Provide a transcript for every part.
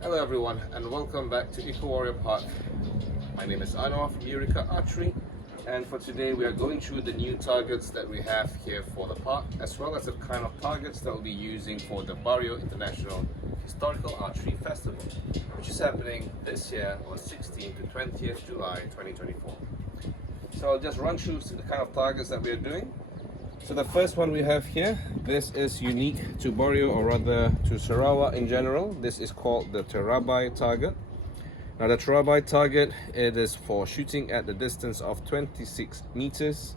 Hello everyone and welcome back to Eco Warrior Park. My name is Anwar from Eureka Archery, and for today we are going through the new targets that we have here for the park, as well as the kind of targets that we'll be using for the Bario International Historical Archery Festival, which is happening this year on 16th to 20th July 2024. So I'll just run through the kind of targets that we are doing. So the first one we have here, this is unique to Bario, or rather to Sarawak in general. This is called the Terabai target. Now the Terabai target, it is for shooting at the distance of 26 meters.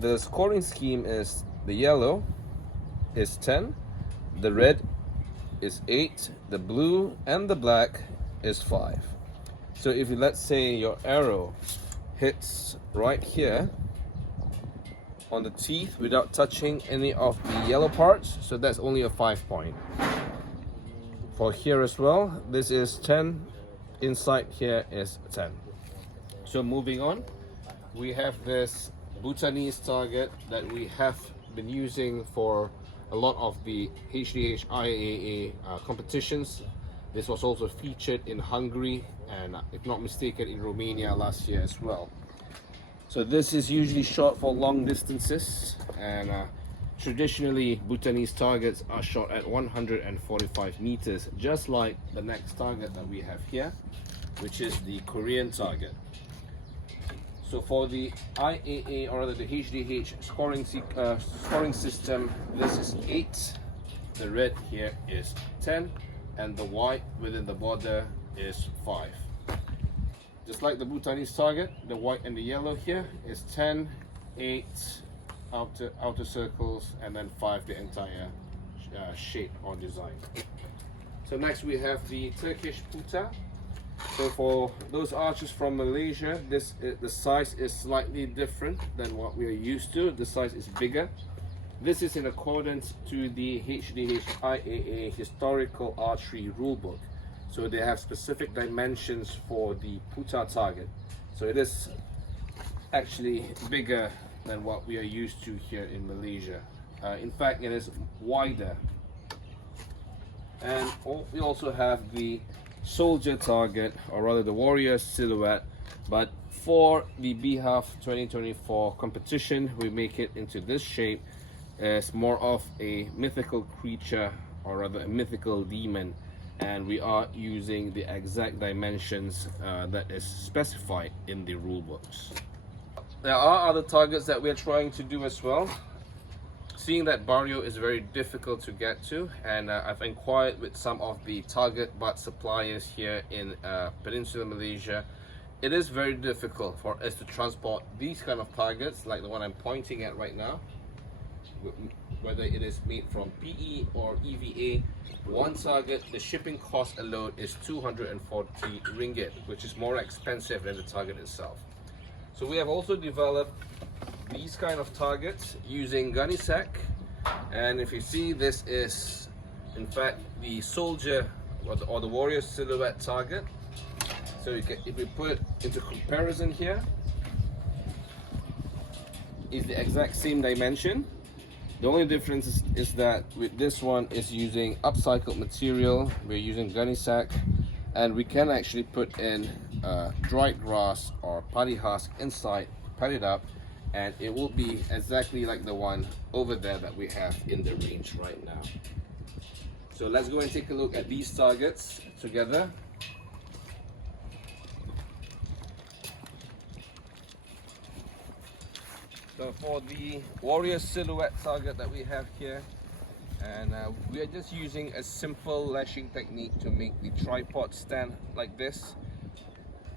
The scoring scheme is the yellow is 10, the red is 8, the blue and the black is 5. So if let's say your arrow hits right here on the teeth without touching any of the yellow parts, so that's only a 5 point. For here as well, this is 10, inside here is 10. So moving on, we have this Bhutanese target that we have been using for a lot of the hdhiaa competitions. This was also featured in Hungary and, if not mistaken, in Romania last year as well. So this is usually shot for long distances, and traditionally Bhutanese targets are shot at 145 meters, just like the next target that we have here, which is the Korean target. So for the IAA, or rather the HDH scoring system, this is 8, the red here is 10, and the white within the border is 5. Just like the Bhutanese target, the white and the yellow here is 10, 8 outer circles, and then 5 the entire shape or design. So next we have the Turkish puta. So for those archers from Malaysia, the size is slightly different than what we are used to. The size is bigger. This is in accordance to the hdhiaa historical archery rulebook. So they have specific dimensions for the puta target. So it is actually bigger than what we are used to here in Malaysia. In fact, it is wider. And we also have the soldier target, or rather the warrior silhouette. But for the Bihaf 2024 competition, we make it into this shape as more of a mythical creature, or rather a mythical demon. And we are using the exact dimensions that is specified in the rule books. There are other targets that we are trying to do as well. Seeing that Bario is very difficult to get to, and I've inquired with some of the target butt suppliers here in Peninsular Malaysia, it is very difficult for us to transport these kind of targets, like the one I'm pointing at right now. Whether it is made from PE or EVA, one target, the shipping cost alone is 240 ringgit, which is more expensive than the target itself. So we have also developed these kind of targets using gunny sack, and if you see, this is in fact the soldier or the warrior silhouette target. So if we put into comparison here, is the exact same dimension. The only difference is that with this one is using upcycled material, we're using gunny sack, and we can actually put in dried grass or paddy husk inside, pat it up, and it will be exactly like the one over there that we have in the range right now. So let's go and take a look at these targets together. So for the warrior silhouette target that we have here, and we are just using a simple lashing technique to make the tripod stand like this.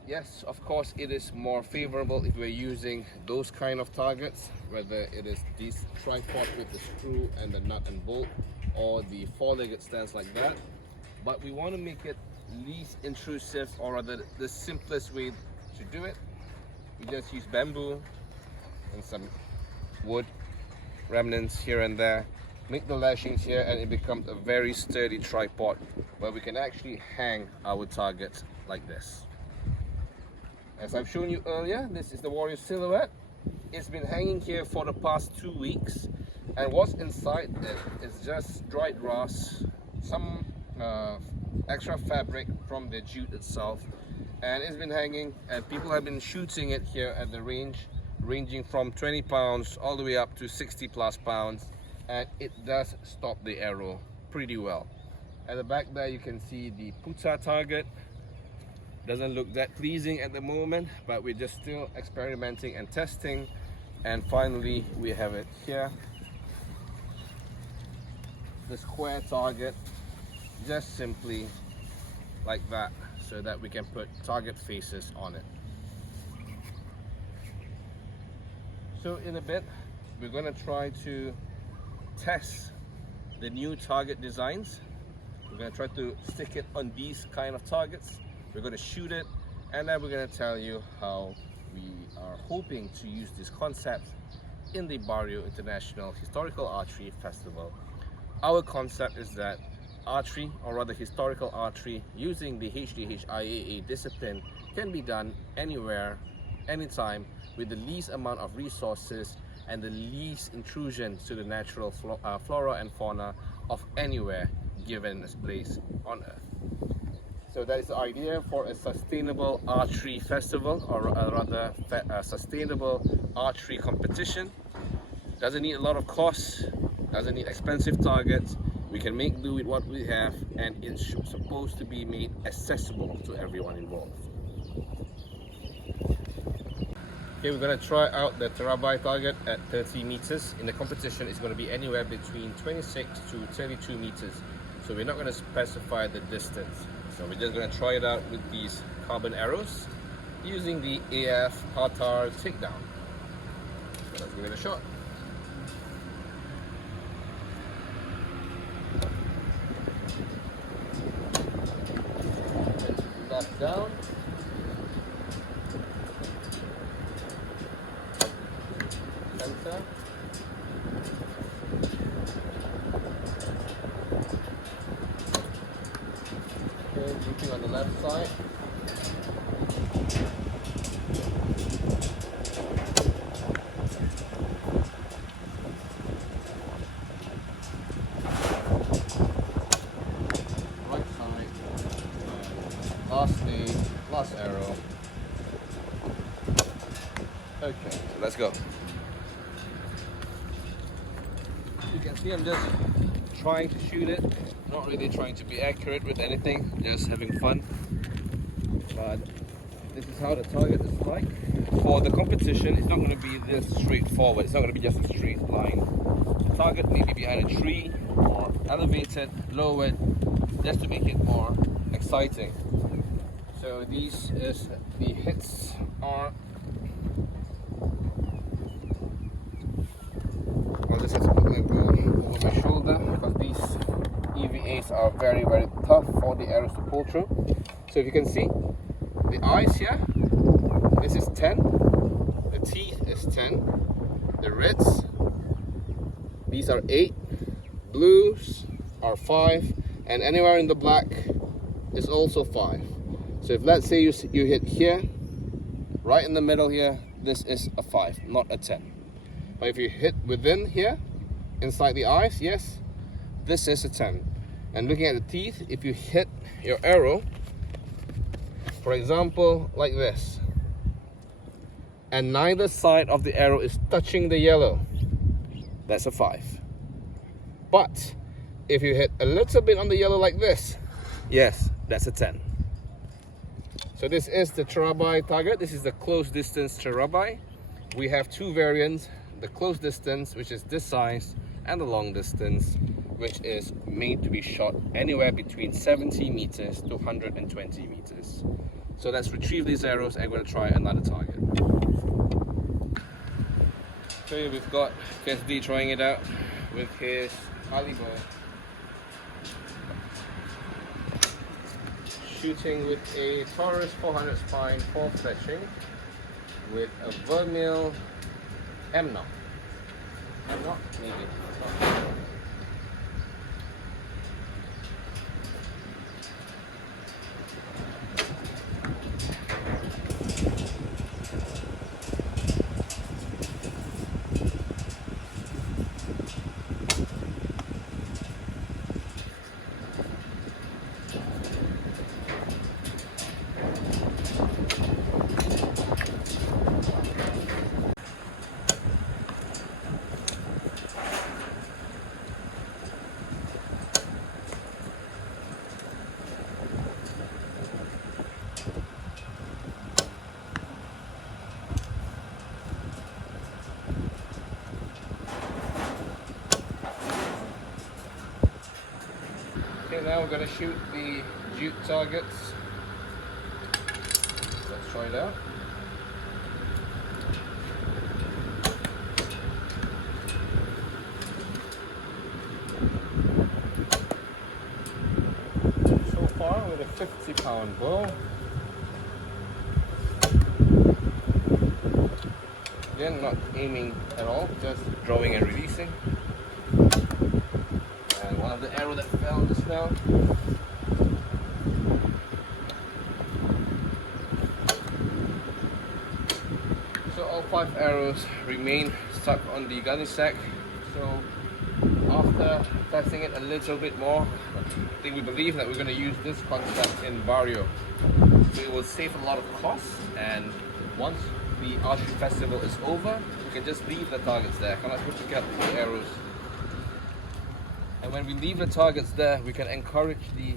Yes, of course it is more favorable if we're using those kind of targets, whether it is this tripod with the screw and the nut and bolt, or the four-legged stands like that. But we want to make it least intrusive, or rather the simplest way to do it. We just use bamboo and some wood remnants here and there, make the lashings here, and it becomes a very sturdy tripod where we can actually hang our targets like this. As I've shown you earlier, this is the warrior silhouette. It's been hanging here for the past 2 weeks, and what's inside it is just dried grass, some extra fabric from the jute itself, and it's been hanging, and people have been shooting it here at the range, ranging from 20 pounds all the way up to 60 plus pounds, and it does stop the arrow pretty well. At the back there you can see the puta target. Doesn't look that pleasing at the moment, but we're just still experimenting and testing. And finally we have it here, the square target, just simply like that, so that we can put target faces on it. So in a bit we're going to try to test the new target designs. We're going to try to stick it on these kind of targets. We're going to shoot it, and then we're going to tell you how we are hoping to use this concept in the Bario International Historical Archery Festival. Our concept is that archery, or rather historical archery, using the hdhiaa discipline can be done anywhere, anytime, with the least amount of resources and the least intrusion to the natural flora and fauna of anywhere given this place on Earth. So that is the idea for a sustainable archery festival, or rather a sustainable archery competition. Doesn't need a lot of costs, doesn't need expensive targets. We can make do with what we have, and it's supposed to be made accessible to everyone involved. Okay, we're going to try out the Terabai target at 30 meters. In the competition, it's going to be anywhere between 26 to 32 meters. So we're not going to specify the distance. So we're just going to try it out with these carbon arrows using the AF Qatar takedown. So let's give it a shot. Left down. Center. Okay, grouping on the left side. Right side. Lastly, last arrow. Okay, so let's go. You can see I'm just trying to shoot it, not really trying to be accurate with anything, just having fun. But this is how the target is like. For the competition, it's not going to be this straightforward, it's not going to be just a straight line. The target may be behind a tree, or elevated, lowered, just to make it more exciting. So these is the hits are. I'll just have to put them over my shoulder, because these EVAs are very, very tough for the arrows to pull through. So if you can see, the eyes here, this is 10, the teeth is 10, the reds, these are 8, blues are 5, and anywhere in the black is also 5. So if let's say you hit here, right in the middle here, this is a 5, not a 10. But if you hit within here, inside the eyes, yes, this is a 10. And looking at the teeth, if you hit your arrow, for example, like this, and neither side of the arrow is touching the yellow, that's a 5. But if you hit a little bit on the yellow like this, yes, that's a 10. So this is the Terabai target. This is the close distance Terabai. We have two variants, the close distance, which is this size, and the long distance, which is made to be shot anywhere between 70 meters to 120 meters. So let's retrieve these arrows and we're going to try another target. So here we've got KSD trying it out with his caliber, shooting with a Taurus 400 spine 4 fletching with a vermeil M-knot. M-knot, maybe. we're going to shoot the jute targets. Let's try it out. So far with a 50-pound bow. Again, not aiming at all, just drawing and releasing. And one of the arrows that fell just now. So all 5 arrows remain stuck on the gunny sack. So after testing it a little bit more, I think we believe that we're going to use this concept in Bario. So it will save a lot of costs, and once the archery festival is over, we can just leave the targets there. Come on, let's pick up the arrows. And when we leave the targets there, we can encourage the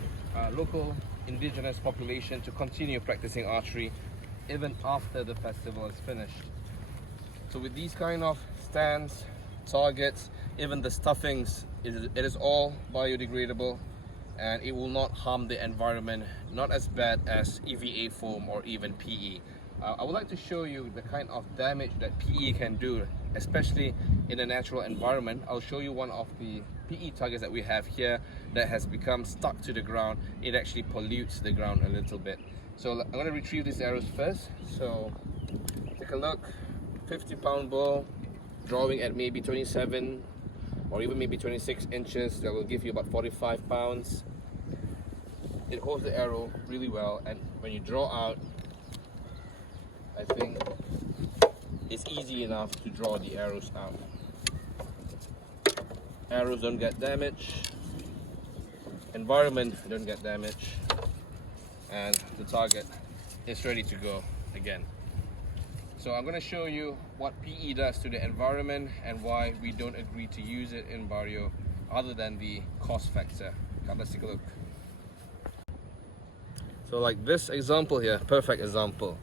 local indigenous population to continue practicing archery even after the festival is finished. So with these kind of stands, targets, even the stuffings, it is all biodegradable, and it will not harm the environment, not as bad as EVA foam or even PE. I would like to show you the kind of damage that PE can do, especially in a natural environment. I'll show you one of the PE targets that we have here that has become stuck to the ground. It actually pollutes the ground a little bit. So I'm going to retrieve these arrows first. So take a look, 50-pound bow, drawing at maybe 27 or even maybe 26 inches. That will give you about 45 pounds. It holds the arrow really well, and when you draw out, I think it's easy enough to draw the arrows out. Arrows don't get damaged, environment don't get damaged, and the target is ready to go again. So I'm going to show you what PE does to the environment and why we don't agree to use it in Bario, other than the cost factor. Come, let's take a look. So like this example here, perfect example.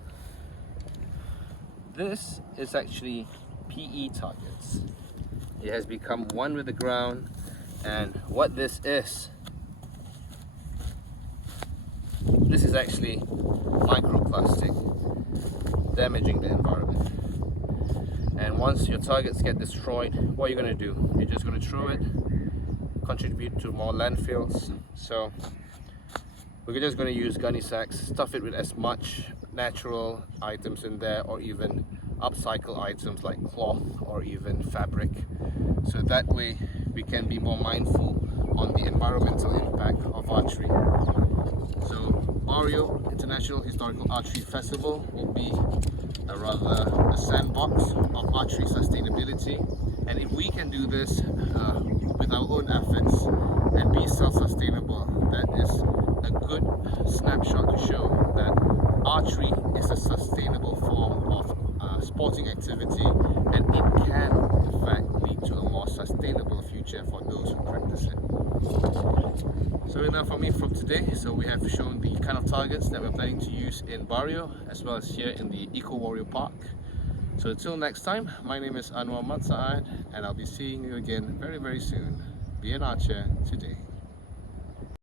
This is actually PE targets. It has become one with the ground, and what this is actually microplastic damaging the environment. And once your targets get destroyed, what are you going to do? You're just going to throw it, contribute to more landfills. So we're just going to use gunny sacks, stuff it with as much natural items in there, or even upcycled items like cloth or even fabric. So that way we can be more mindful on the environmental impact of archery. So Bario International Historical Archery Festival will be a sandbox of archery sustainability, and if we can do this with our own efforts and be self-sustainable, that is a good snapshot to show that archery is a sustainable form of sporting activity, and it can in fact lead to a more sustainable future for those who practice it. So enough from me from today. So we have shown the kind of targets that we're planning to use in Bario, as well as here in the Eco Warrior Park. So until next time, my name is Anwar Matsaad, and I'll be seeing you again very, very soon. Be an archer today.